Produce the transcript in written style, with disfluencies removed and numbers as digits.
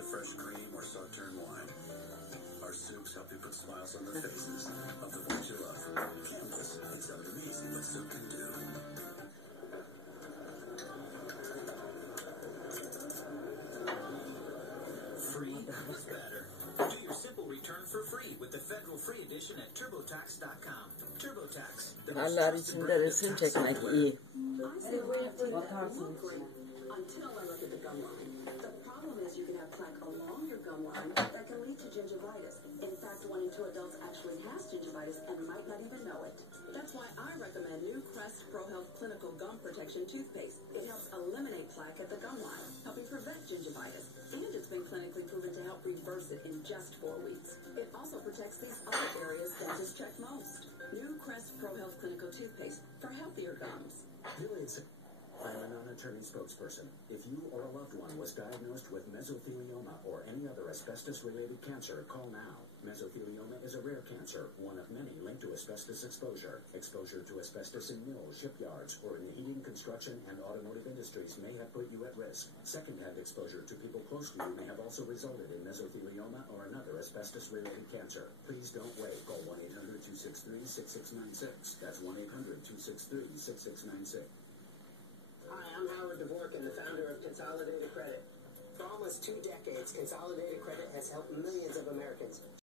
of fresh cream or Sauterne wine. Our soups help you put smiles on the faces of the ones you love. Canvas, it sounds amazing what soup can do. Free is better. Do your simple return for free with the Federal Free Edition at TurboTax.com. TurboTax. Allah biçimde resim çekmek iyi. Until I look at the gum line. The problem is you can have plaque along your gum line that can lead to gingivitis. In fact, 1 in 2 adults actually has gingivitis and might not even know it. That's why I recommend new Crest Pro Health Clinical Gum Protection Toothpaste. It helps eliminate plaque at the gum line, helping prevent gingivitis. And it's been clinically proven to help reverse it in just 4 weeks. It also protects these other areas dentists check most. New Crest Pro Health Clinical Toothpaste for healthier gums. I'm a non-attorney spokesperson. If you or a loved one was diagnosed with mesothelioma or any other asbestos-related cancer, call now. Mesothelioma is a rare cancer, one of many linked to asbestos exposure. Exposure to asbestos in mills, shipyards, or in the heating, construction, and automotive industries may have put you at risk. Second-hand exposure to people close to you may have also resulted in mesothelioma or another asbestos-related cancer. Please don't wait. Call 1-800-263-6696. That's 1-800-263-6696. Hi, I'm Howard Dvorkin, the founder of Consolidated Credit. For almost 2 decades, Consolidated Credit has helped millions of Americans.